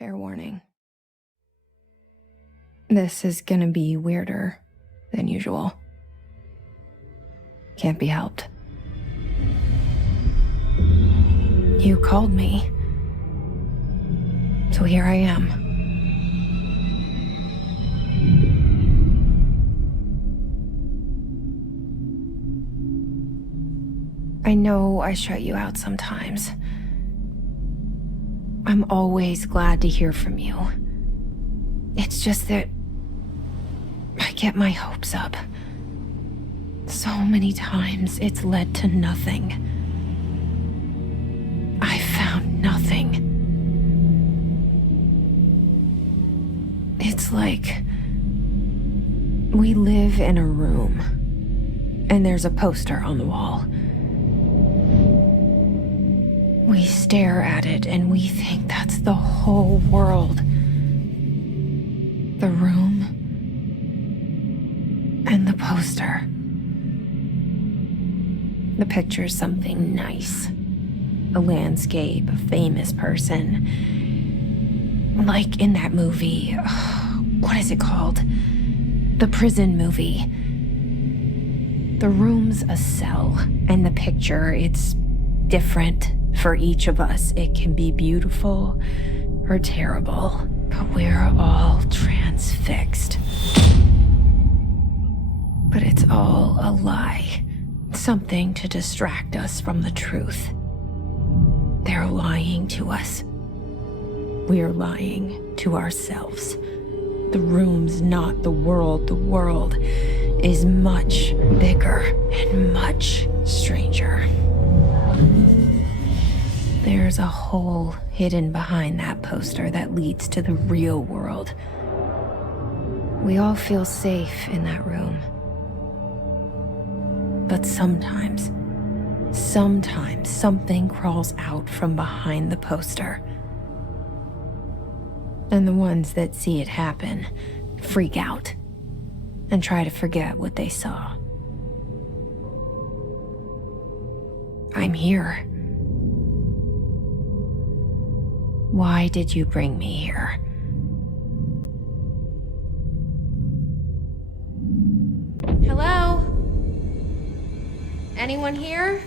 Fair warning. This is gonna be weirder than usual. Can't be helped. You called me. So here I am. I know I shut you out sometimes. I'm always glad to hear from you. It's just that I get my hopes up. So many times it's led to nothing. I found nothing. It's like we live in a room and there's a poster on the wall. We stare at it and we think that's the whole world. The room and the poster. The picture's something nice. A landscape, a famous person. Like in that movie, what is it called? The prison movie. The room's a cell, and the picture, it's different for each of us. It can be beautiful or terrible, but we're all transfixed. But it's all a lie. Something to distract us from the truth. They're lying to us. We're lying to ourselves. The room's not the world. The world is much bigger and much stranger. There's a hole hidden behind that poster that leads to the real world. We all feel safe in that room. But sometimes something crawls out from behind the poster. And the ones that see it happen freak out and try to forget what they saw. I'm here. Why did you bring me here? Hello? Anyone here?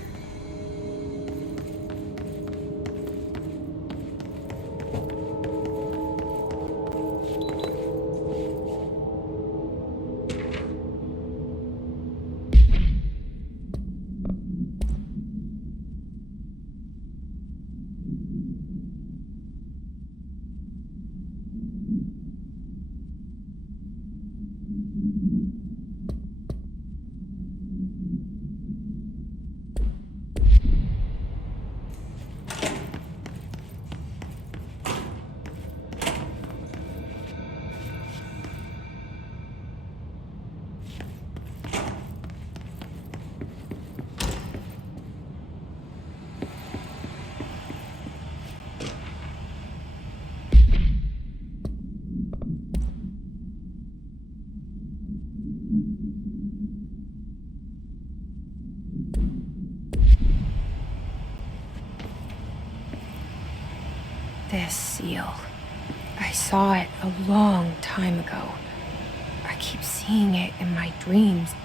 This seal. I saw it a long time ago. I keep seeing it in my dreams.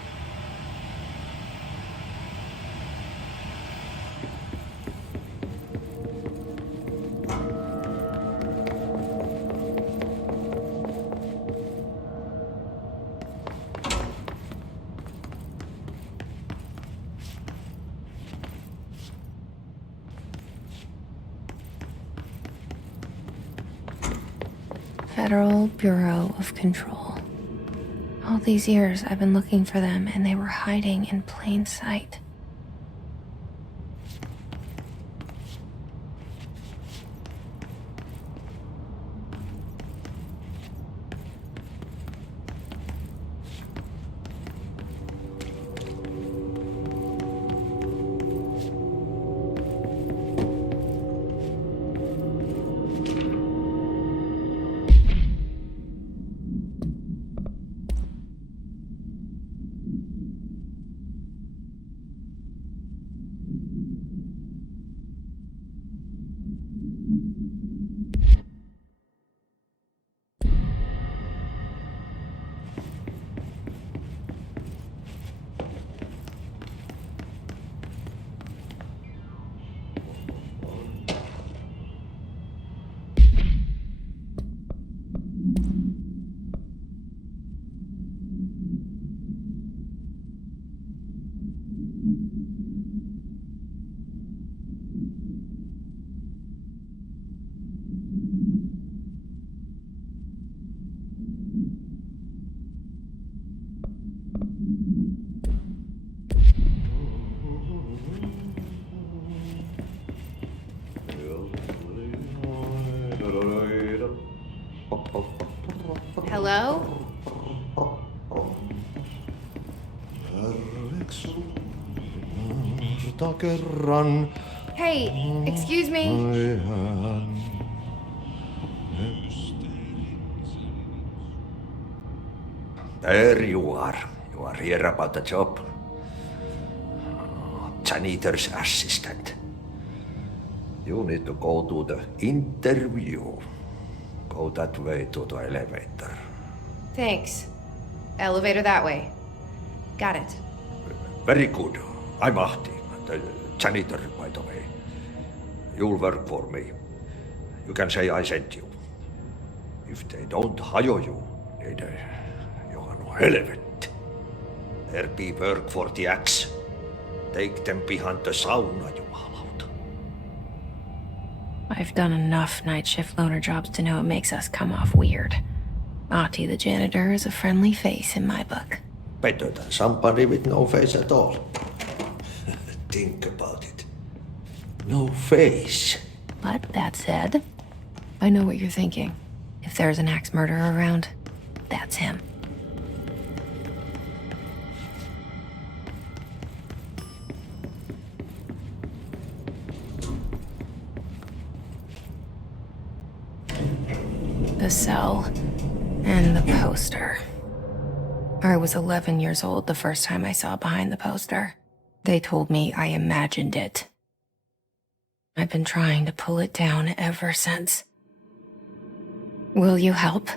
Federal Bureau of Control. All these years I've been looking for them and they were hiding in plain sight. Kerran Hey, excuse me? There you are. You are here about the job. Janitor's assistant. You need to go to the interview. Go that way to the elevator. Thanks. Elevator that way. Got it. Very good. I'm Ahti, the janitor, by the way. You'll work for me. You can say I sent you. If they don't hire you, niin johan on helvet. There be work for the axe. Take them behind the sauna, jumalauta. I've done enough night shift loner jobs to know it makes us come off weird. Ahti the janitor is a friendly face in my book. Better than somebody with no face at all. Think about it. No face. But that said, I know what you're thinking. If there's an axe murderer around, that's him. The cell and the poster. I was 11 years old the first time I saw behind the poster. They told me I imagined it. I've been trying to pull it down ever since. Will you help?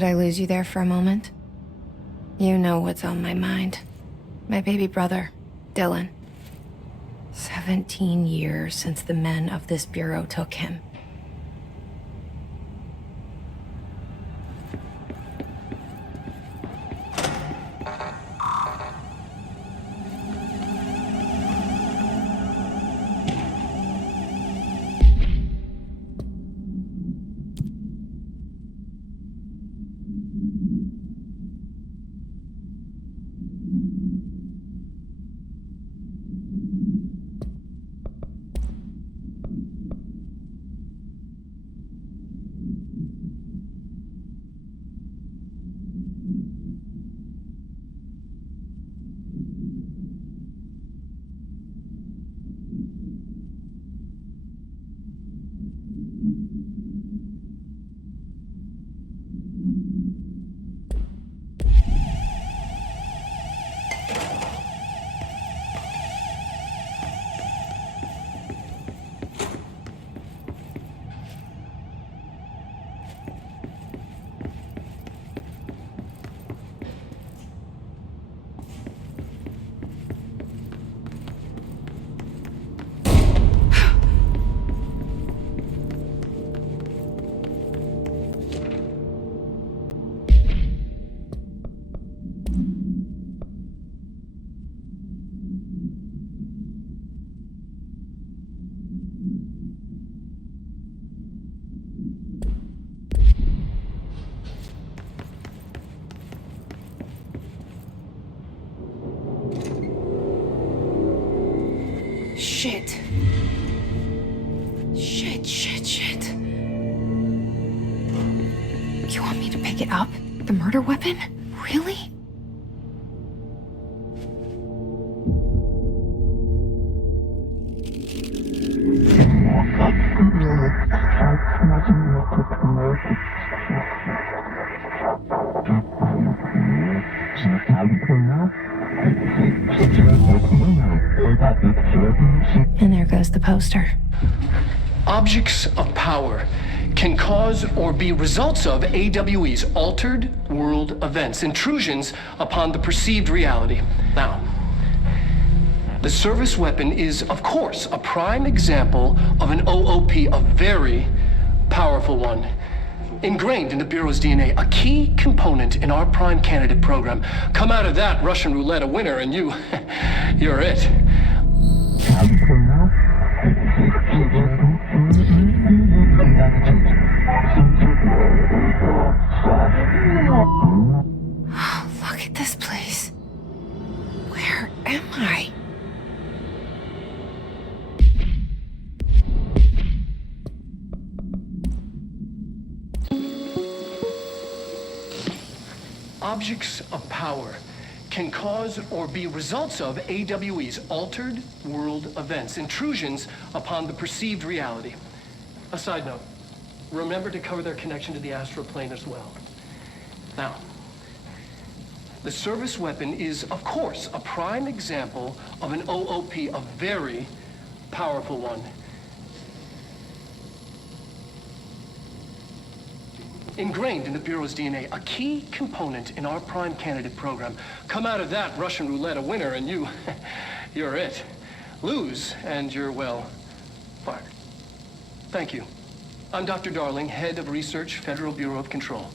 Did I lose you there for a moment? You know what's on my mind. My baby brother, Dylan. 17 years since the men of this bureau took him. Shit. Shit. You want me to pick it up? The murder weapon? Really? And there goes the poster. Objects of power can cause or be results of AWE's altered world events, intrusions upon the perceived reality. Now, the service weapon is, of course, a prime example of an OOP, a very powerful one. Ingrained in the Bureau's DNA, a key component in our prime candidate program. Come out of that Russian roulette a winner and you're it. Look at this place. Where am I? Objects of power can cause or be results of AWE's altered world events, intrusions upon the perceived reality. A side note, remember to cover their connection to the astral plane as well. Now, the service weapon is, of course, a prime example of an OOP, a very powerful one. Ingrained in the Bureau's DNA, a key component in our prime candidate program. Come out of that Russian roulette a winner and you're it. Lose and you're, well, fired. Thank you. I'm Dr. Darling, Head of Research, Federal Bureau of Control.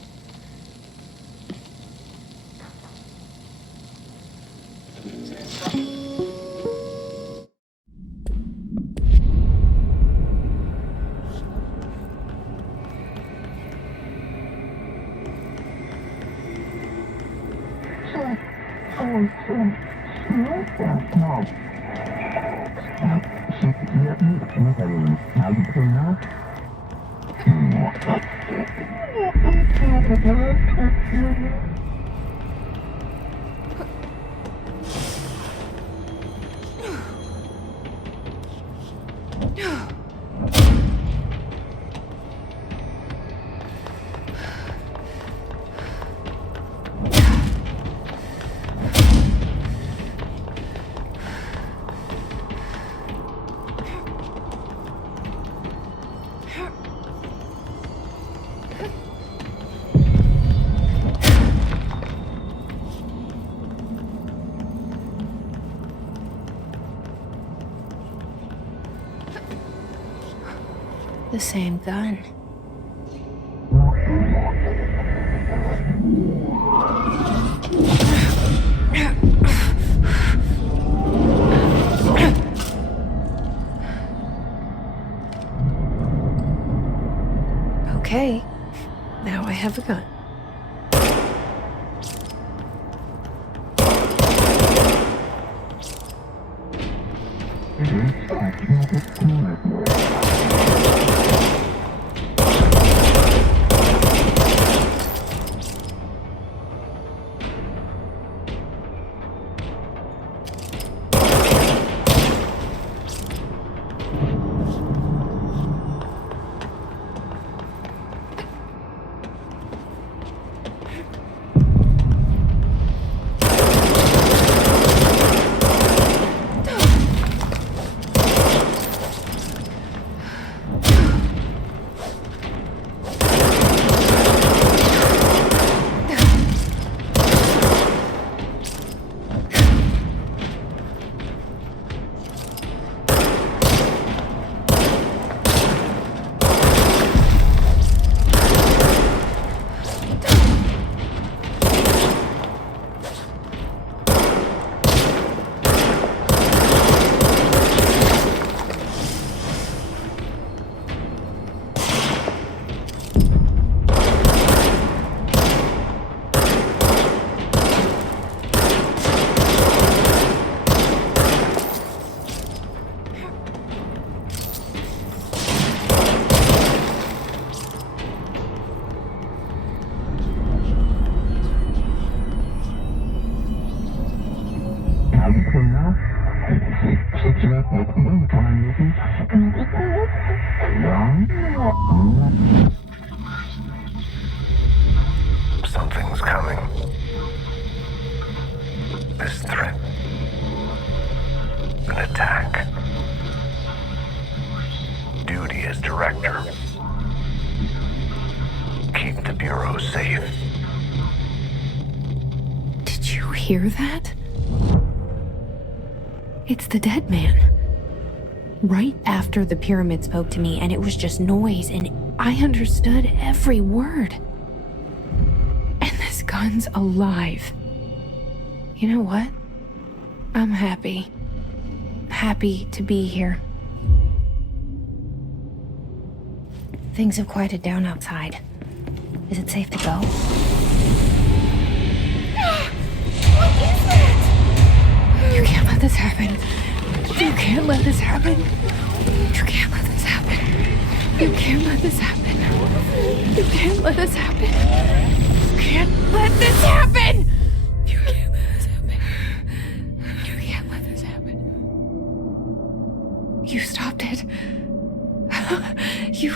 The same gun. Okay, now I have a gun. coming. This threat. An attack. Duty as director. Keep the Bureau safe. Did you hear that? It's the dead man. Right after the pyramid spoke to me, and it was just noise, and I understood every word. And this gun's alive. You know what? I'm happy. Happy to be here. Things have quieted down outside. Is it safe to go? What is that? You can't let this happen. You can't let this happen. You can't let this happen. You can't let this happen. You can't let this happen. You can't let this happen. You can't let this happen. You can't let this happen. You stopped it. You...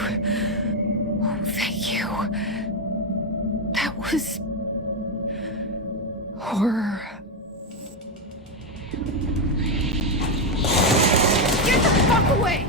Oh, thank you. That was... horror. Get the fuck away!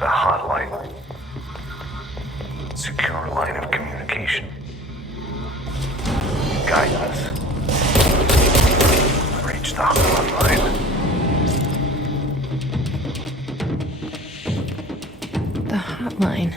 The hotline. Secure line of communication. Guidance. Reach the hotline. The hotline.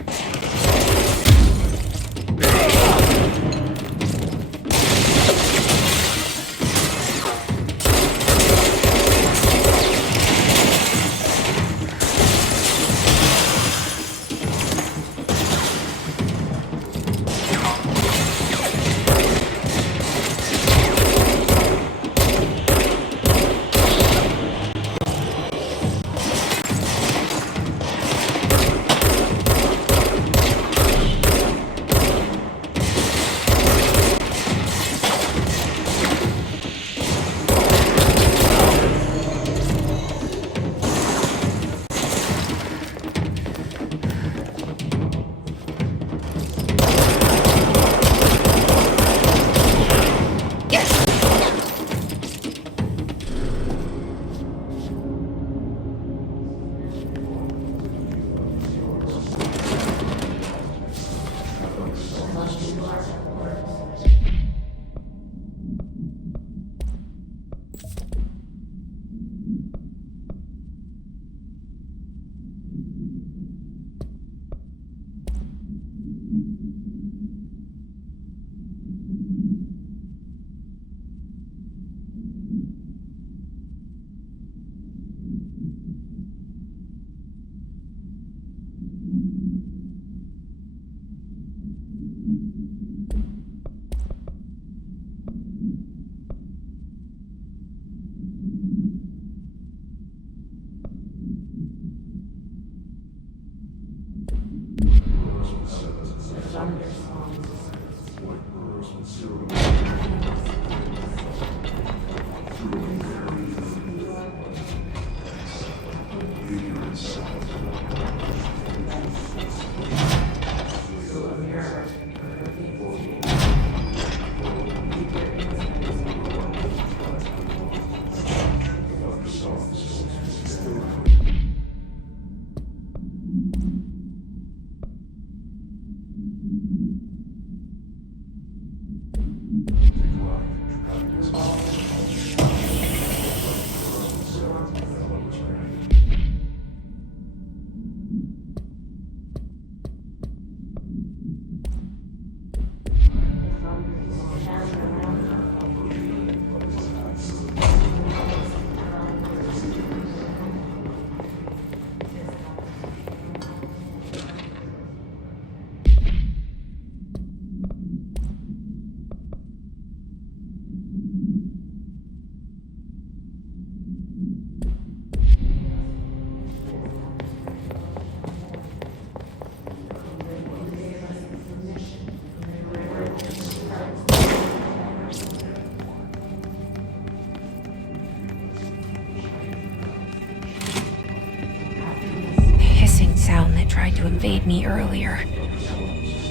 invade me earlier.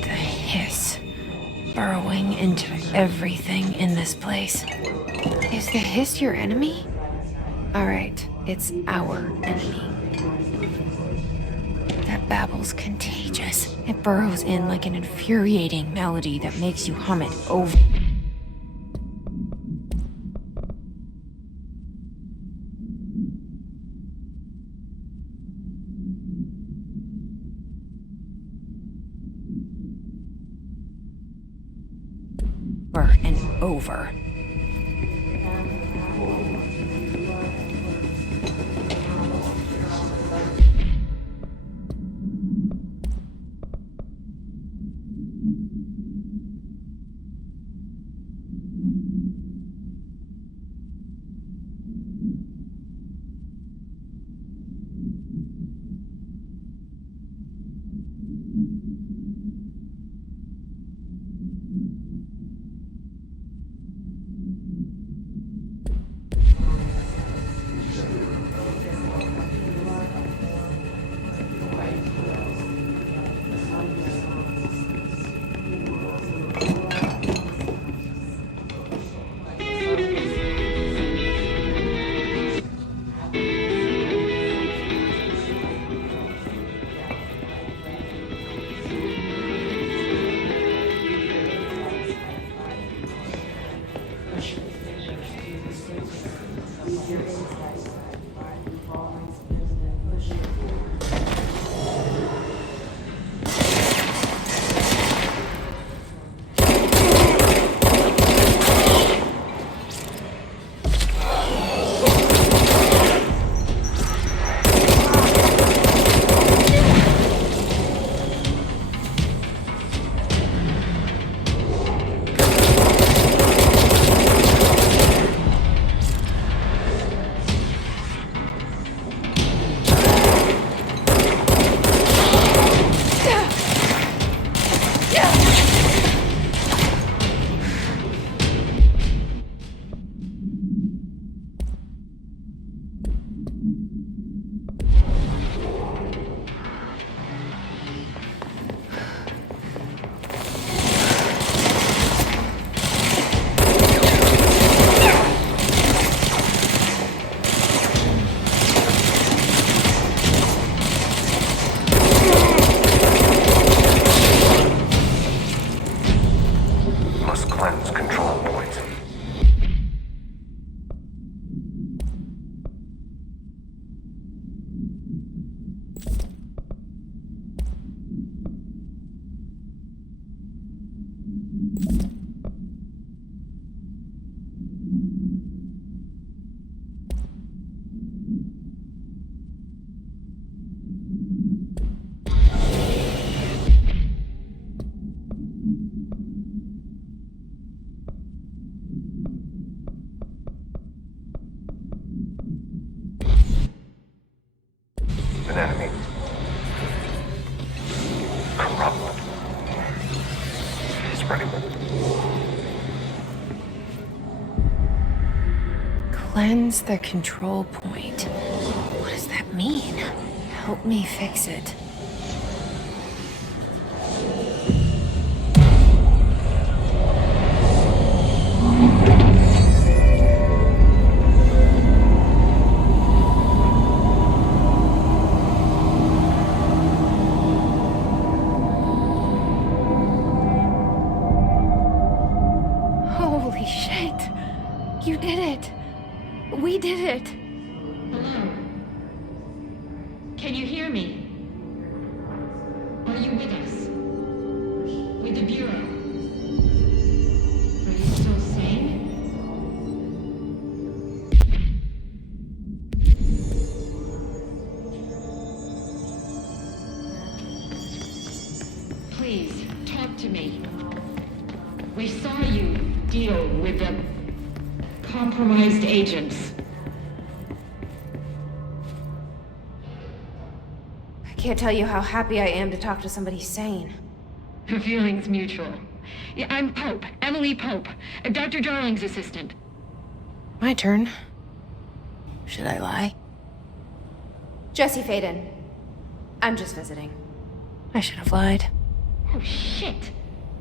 The hiss, burrowing into everything in this place. Is the hiss your enemy? Alright, it's our enemy. That babble's contagious. It burrows in like an infuriating melody that makes you hum it over. And over. An enemy. Corrupt. Spreading. Cleanse the control point. What does that mean? Help me fix it. Holy shit! You did it! We did it! Hello? Can you hear me? Are you with us? With the Bureau? Are you still sane? Please, talk to me. We saw you deal with the compromised agents. I can't tell you how happy I am to talk to somebody sane. The feeling's mutual. Yeah, I'm Pope, Emily Pope, Dr. Darling's assistant. My turn. Should I lie? Jesse Faden. I'm just visiting. I should have lied. Oh, shit.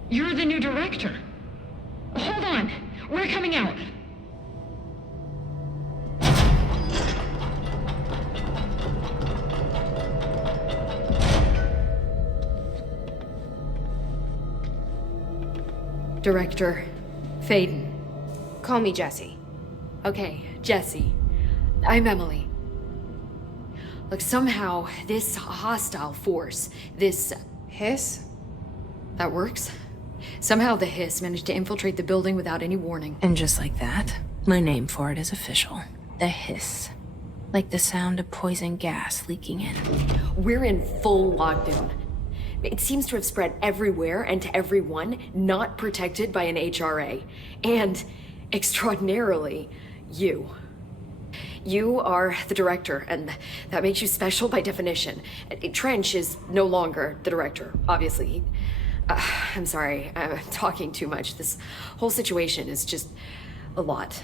You're the new director. Hold on. We're coming out. Director Faden. Call me Jessie. Okay, Jessie. I'm Emily. Look, somehow this hostile force, this... Hiss? that works? Somehow the hiss managed to infiltrate the building without any warning. And just like that, my name for it is official. The hiss. Like the sound of poison gas leaking in. We're in full lockdown. It seems to have spread everywhere and to everyone not protected by an HRA. And, extraordinarily, you. You are the director, and that makes you special by definition. Trench is no longer the director, obviously. I'm sorry, I'm talking too much. This whole situation is just a lot.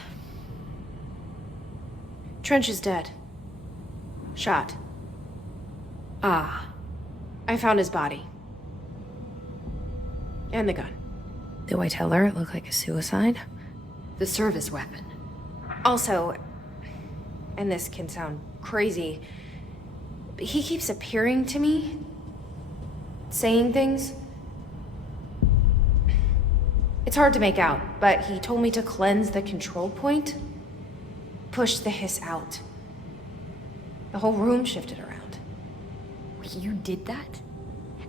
Trench is dead. Shot. Ah. I found his body. And the gun. Do I tell her it looked like a suicide? The service weapon. Also, and this can sound crazy, but he keeps appearing to me, saying things. It's hard to make out, but he told me to cleanse the control point, push the hiss out. The whole room shifted around. You did that?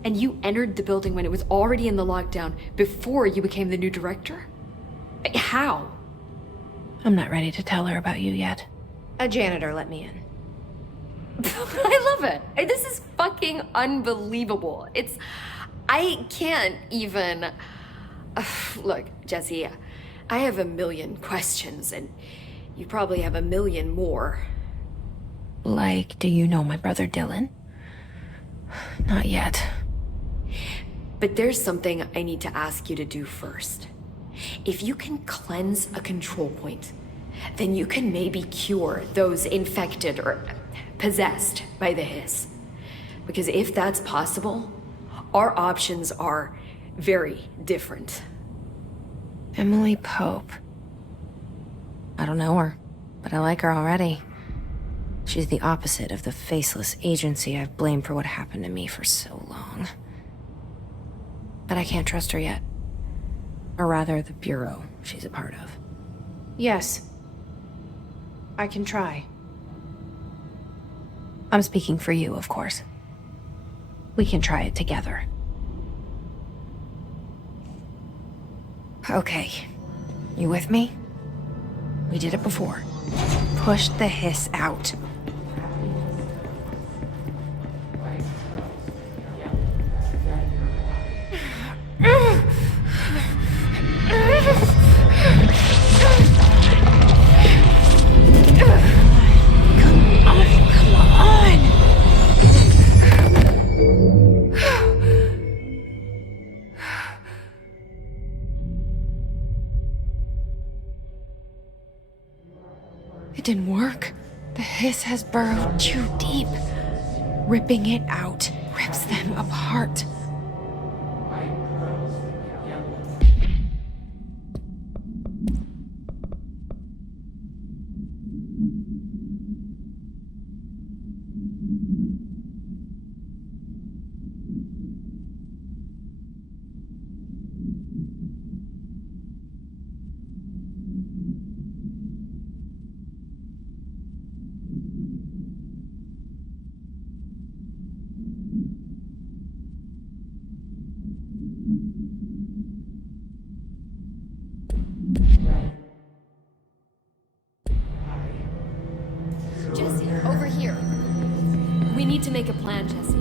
And you entered the building when it was already in the lockdown before you became the new director? How? I'm not ready to tell her about you yet. A janitor let me in. I love it. This is fucking unbelievable. I can't even... Look, Jessie, I have a million questions, and you probably have a million more. Like, do you know my brother Dylan? Not yet. But there's something I need to ask you to do first. If you can cleanse a control point, then you can maybe cure those infected or possessed by the hiss. Because if that's possible, our options are very different. Emily Pope. I don't know her, but I like her already. She's the opposite of the faceless agency I've blamed for what happened to me for so long. But I can't trust her yet. Or rather, the bureau she's a part of. Yes. I can try. I'm speaking for you, of course. We can try it together. Okay. You with me? We did it before. Push the hiss out. Come on! It didn't work. The hiss has burrowed too deep. Ripping it out rips them apart. Jessie, over here. We need to make a plan, Jessie.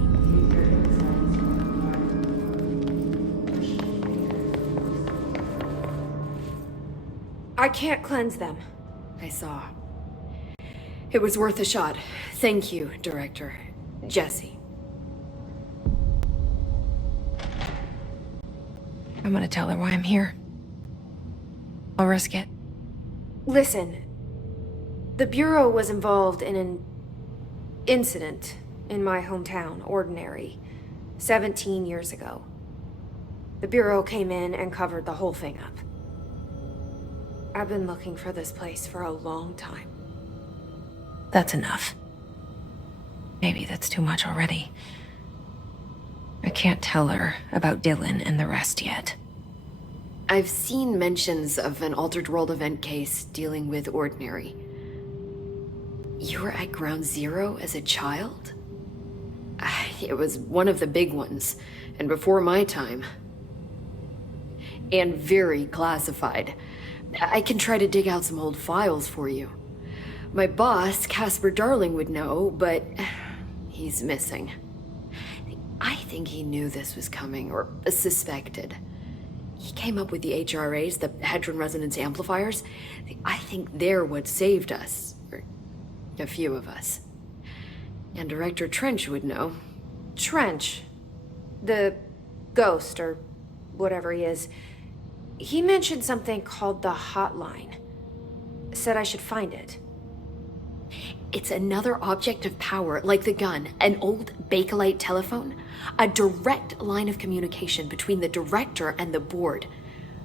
I can't cleanse them. I saw. It was worth a shot. Thank you, Director. Jessie. I'm gonna tell her why I'm here. I'll risk it. Listen. The Bureau was involved in an incident in my hometown, Ordinary. 17 years ago. The Bureau came in and covered the whole thing up. I've been looking for this place for a long time. That's enough. Maybe that's too much already. I can't tell her about Dylan and the rest yet. I've seen mentions of an Altered World event case dealing with Ordinary. You were at Ground Zero as a child? It was one of the big ones, and before my time. And very classified. I can try to dig out some old files for you. My boss, Casper Darling, would know, but he's missing. I think he knew this was coming, or suspected. He came up with the HRAs, the Hadron Resonance Amplifiers. I think they're what saved us, or a few of us. And Director Trench would know. Trench, the ghost, or whatever he is, he mentioned something called the hotline. Said I should find it. It's another object of power, like the gun, an old Bakelite telephone, a direct line of communication between the director and the board.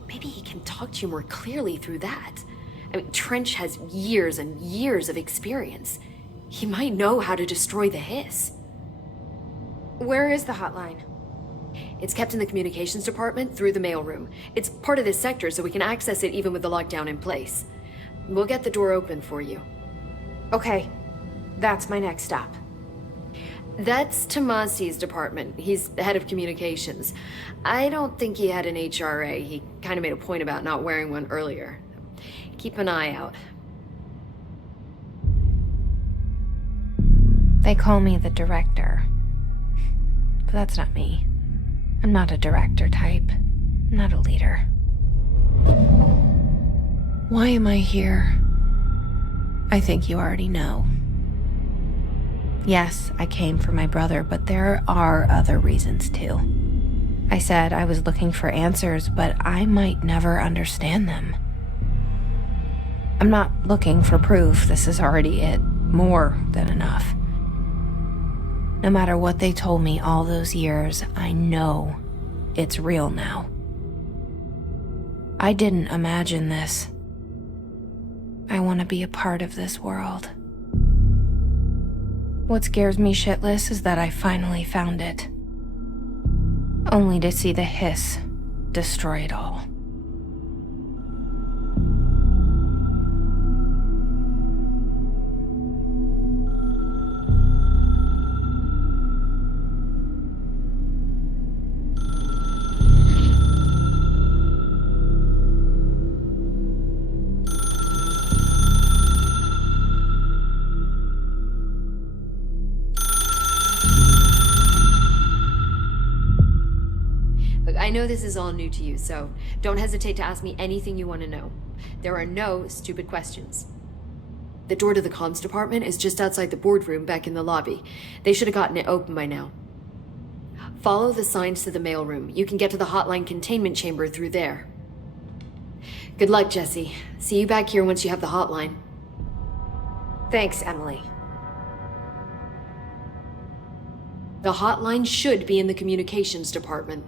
Maybe he can talk to you more clearly through that. I mean, Trench has years and years of experience. He might know how to destroy the hiss. Where is the hotline? It's kept in the communications department through the mailroom. It's part of this sector, so we can access it even with the lockdown in place. We'll get the door open for you. Okay, that's my next stop. That's Tomasi's department. He's the head of communications. I don't think he had an HRA. He kind of made a point about not wearing one earlier. Keep an eye out. They call me the director. But that's not me. I'm not a director type. I'm not a leader. Why am I here? I think you already know. Yes, I came for my brother, but there are other reasons too. I said I was looking for answers, but I might never understand them. I'm not looking for proof. This is already it. More than enough. No matter what they told me all those years, I know it's real now. I didn't imagine this. I want to be a part of this world. What scares me shitless is that I finally found it. Only to see the hiss destroy it all. I know this is all new to you, so don't hesitate to ask me anything you want to know. There are no stupid questions. The door to the comms department is just outside the boardroom back in the lobby. They should have gotten it open by now. Follow the signs to the mailroom. You can get to the hotline containment chamber through there. Good luck, Jesse. See you back here once you have the hotline. Thanks, Emily. The hotline should be in the communications department.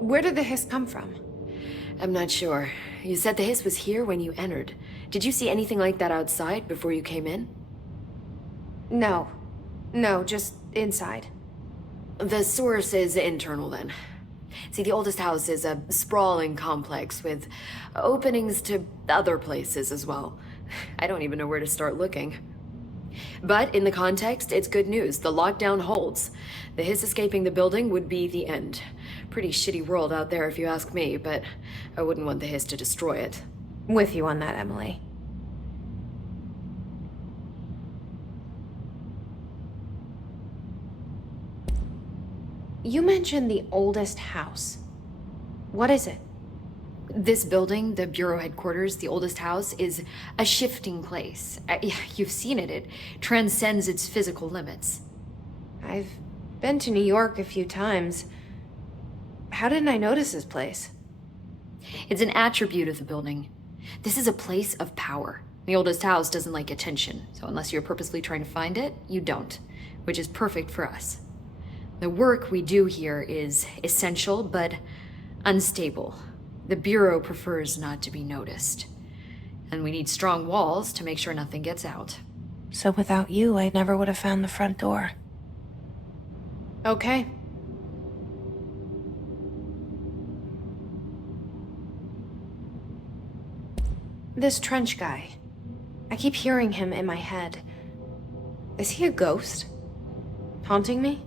Where did the hiss come from? I'm not sure. You said the hiss was here when you entered. Did you see anything like that outside before you came in? No, just inside. The source is internal then. See, the oldest house is a sprawling complex with openings to other places as well. I don't even know where to start looking. But in the context, it's good news. The lockdown holds. The hiss escaping the building would be the end. Pretty shitty world out there if you ask me, but I wouldn't want the hiss to destroy it. With you on that, Emily. You mentioned the oldest house. What is it? This building, the Bureau headquarters, the oldest house, is a shifting place. You've seen it. It transcends its physical limits. I've been to New York a few times. How didn't I notice this place? It's an attribute of the building. This is a place of power. The oldest house doesn't like attention, so unless you're purposely trying to find it, you don't, which is perfect for us. The work we do here is essential, but unstable. The Bureau prefers not to be noticed. And we need strong walls to make sure nothing gets out. So without you, I never would have found the front door. Okay. This trench guy. I keep hearing him in my head. Is he a ghost? Haunting me?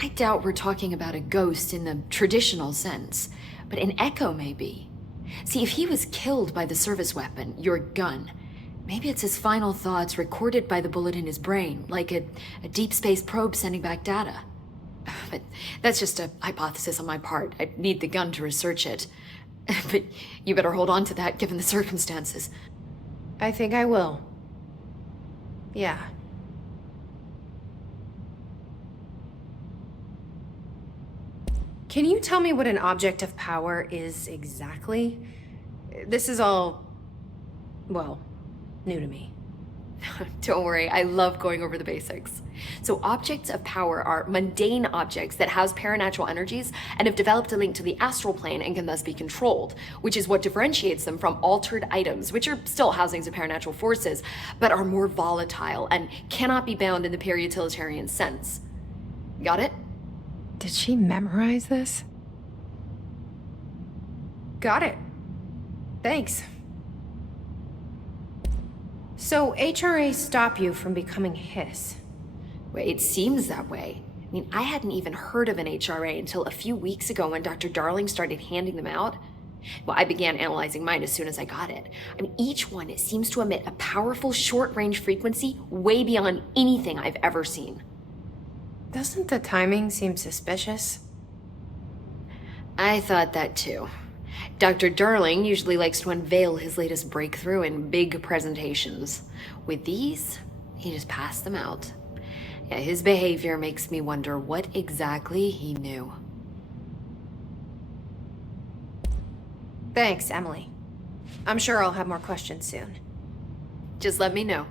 I doubt we're talking about a ghost in the traditional sense, but an echo maybe. See, if he was killed by the service weapon, your gun, maybe it's his final thoughts recorded by the bullet in his brain, like a deep space probe sending back data. But that's just a hypothesis on my part. I'd need the gun to research it. But you better hold on to that given the circumstances. I think I will. Yeah. Can you tell me what an object of power is exactly? This is all, well, new to me. Don't worry, I love going over the basics. So objects of power are mundane objects that house paranatural energies and have developed a link to the astral plane and can thus be controlled, which is what differentiates them from altered items, which are still housings of paranatural forces, but are more volatile and cannot be bound in the peri-utilitarian sense. Got it? Did she memorize this? Got it. Thanks. So HRA stop you from becoming Hiss? Well, it seems that way. I mean, I hadn't even heard of an HRA until a few weeks ago when Dr. Darling started handing them out. Well, I began analyzing mine as soon as I got it. I mean, each one seems to emit a powerful short-range frequency way beyond anything I've ever seen. Doesn't the timing seem suspicious? I thought that too. Dr. Darling usually likes to unveil his latest breakthrough in big presentations. With these, he just passed them out. Yeah, his behavior makes me wonder what exactly he knew. Thanks, Emily. I'm sure I'll have more questions soon. Just let me know.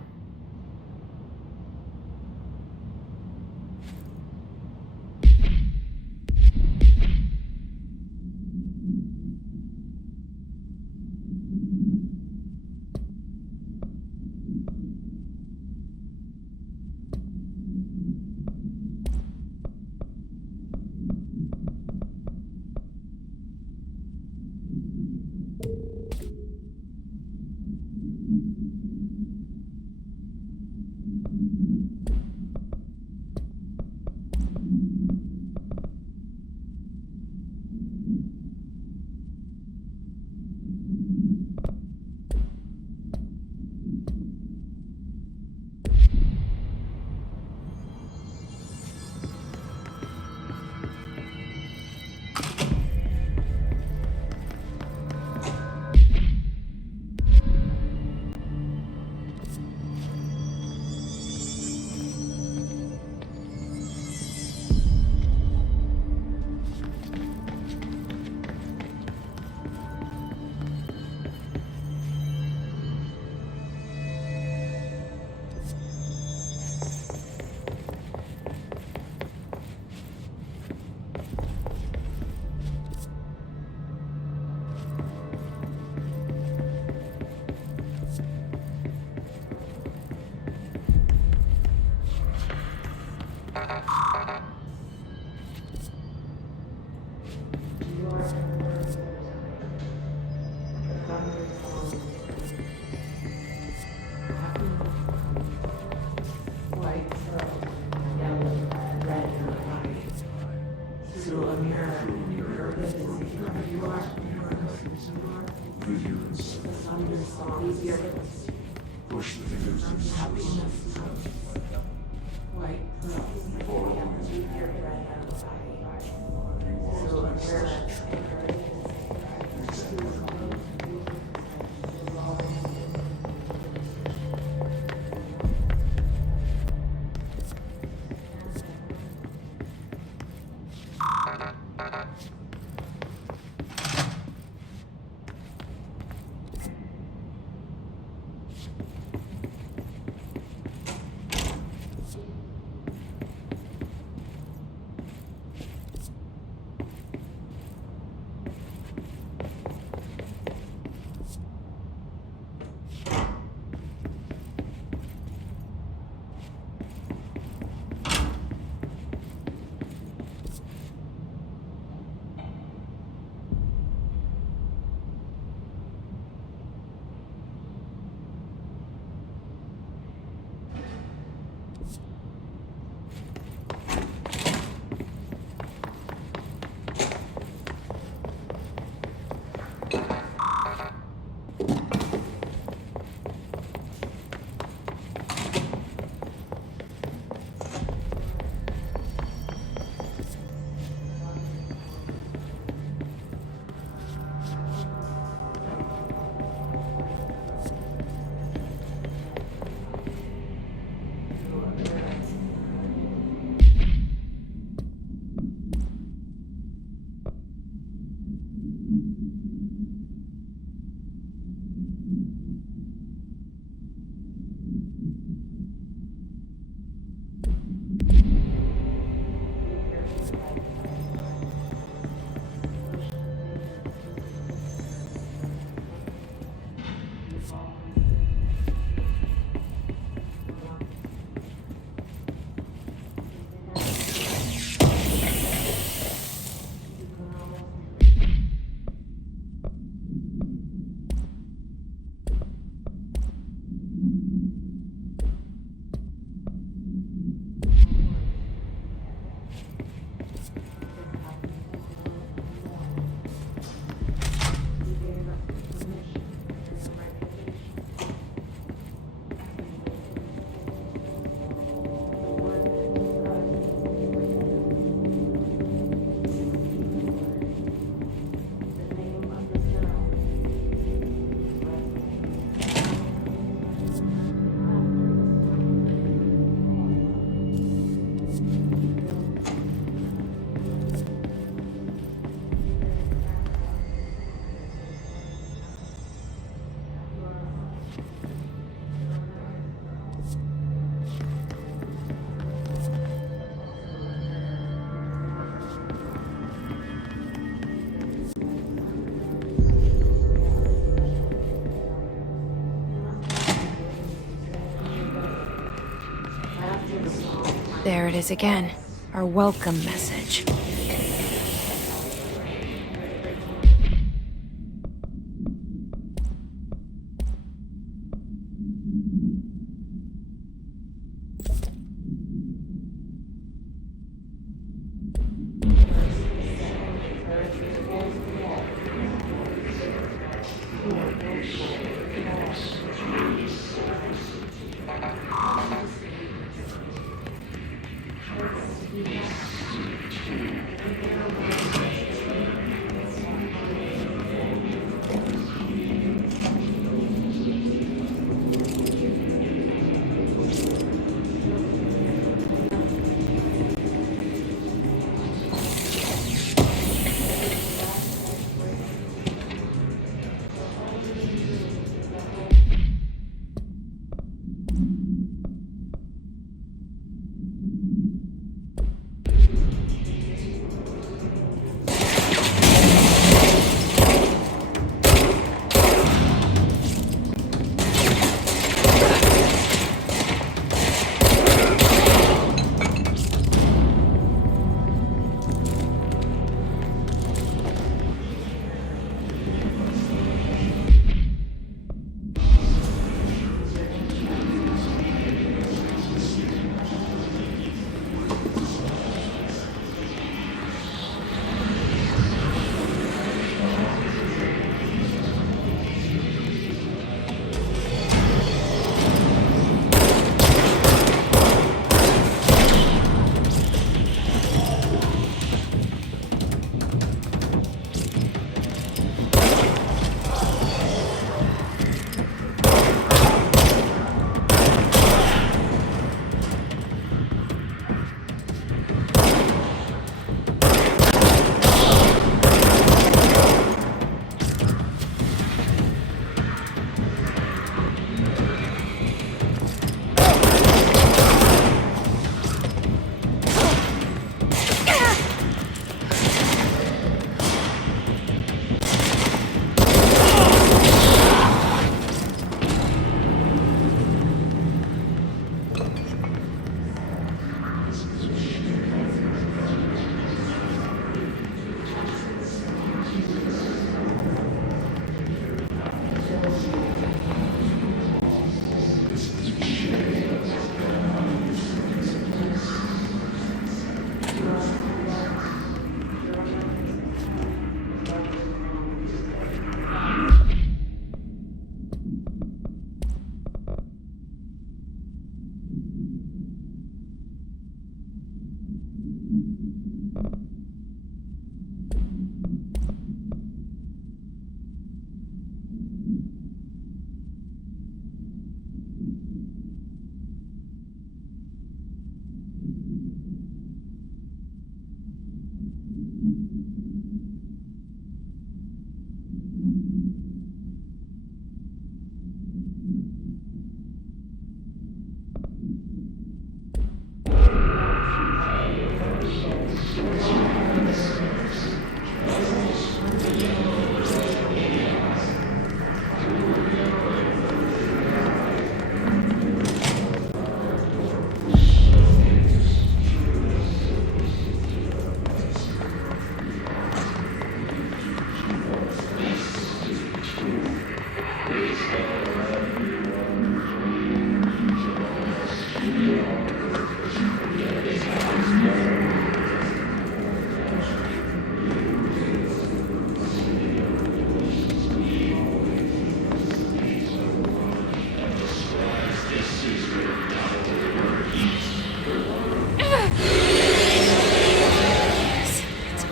There it is again. Our welcome message.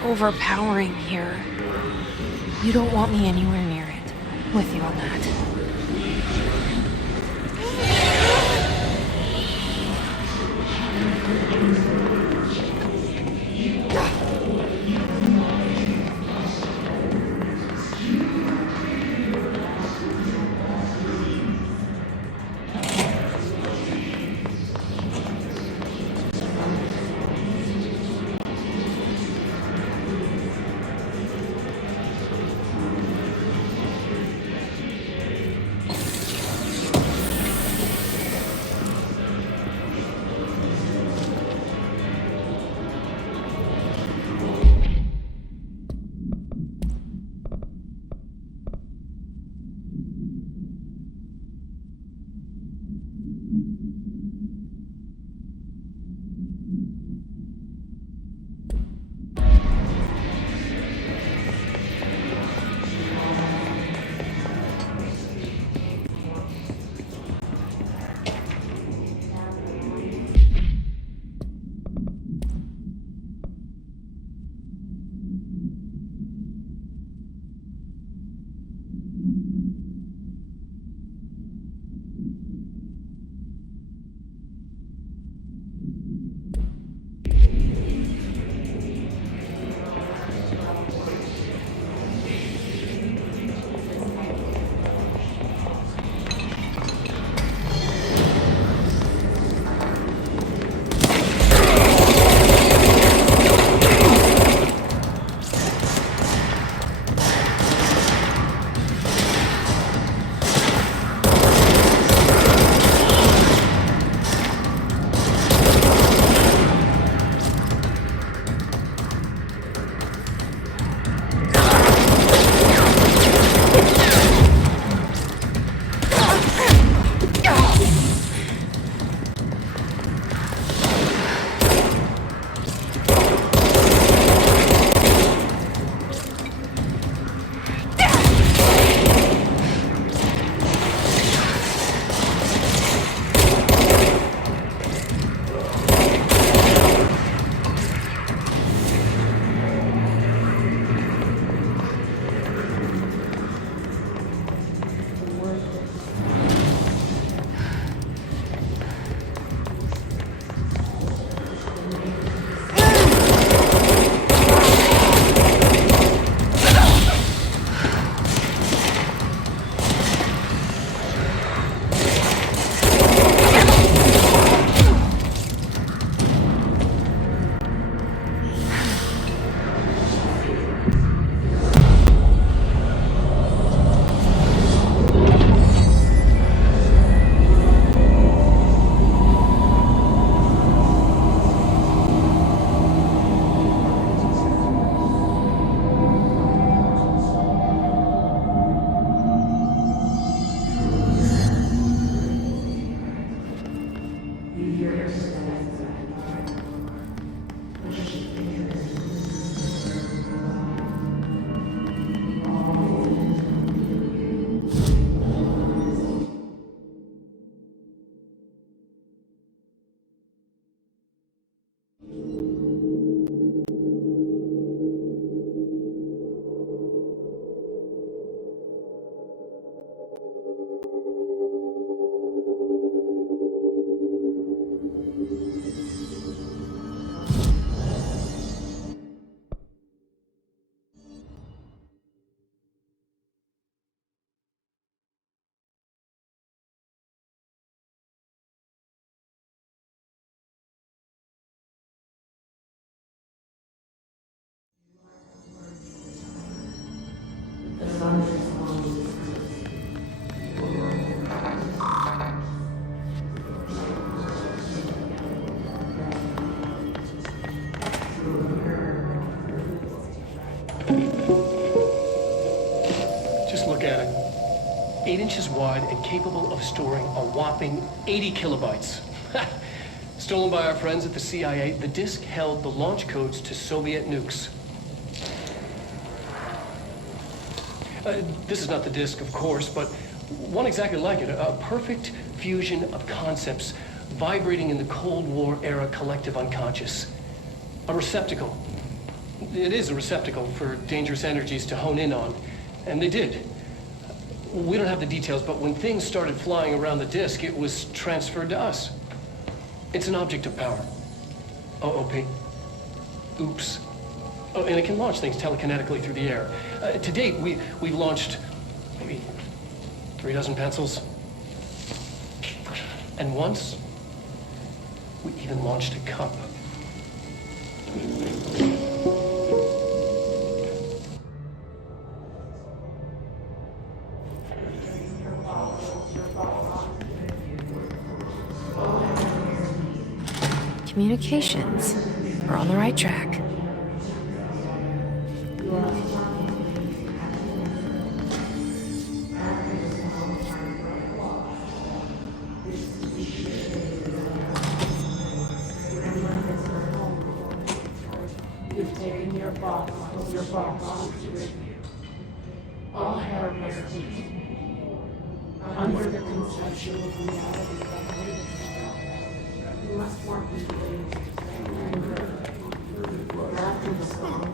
Overpowering here. You don't want me anywhere near it. With you on that. 8 inches wide and capable of storing a whopping 80 kilobytes. Stolen by our friends at the CIA, the disk held the launch codes to Soviet nukes. This is not the disk, of course, but one exactly like it. A perfect fusion of concepts vibrating in the Cold War era collective unconscious. A receptacle. It is a receptacle for dangerous energies to hone in on. And they did. We don't have the details, but when things started flying around the disk, it was transferred to us. It's an object of power. OOP. Oops. Oh, and it can launch things telekinetically through the air. To date, we've launched maybe 3 dozen pencils. And once, we even launched a cup. Communications. We're on the right track. You've taken your box. All hair must cease. Under the conception of reality that made you must work with ways after the storm.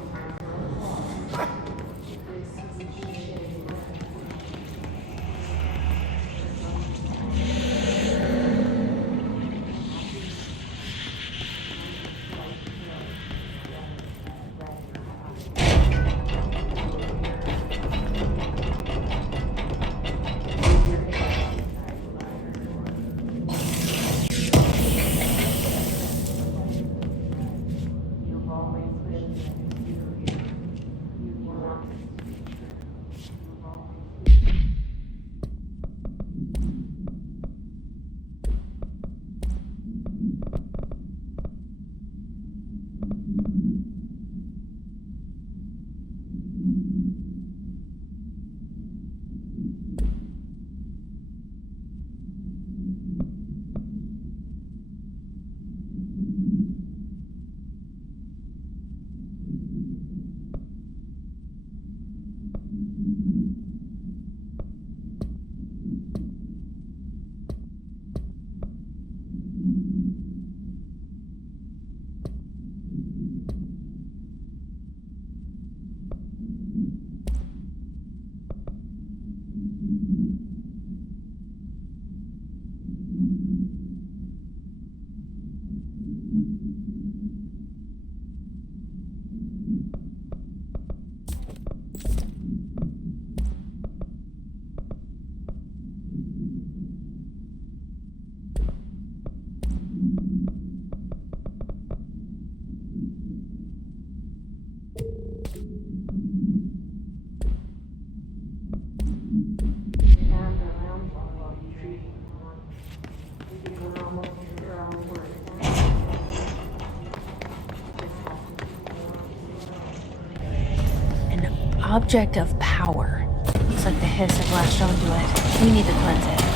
Object of power. Looks like the hiss had latched onto it. We need to cleanse it.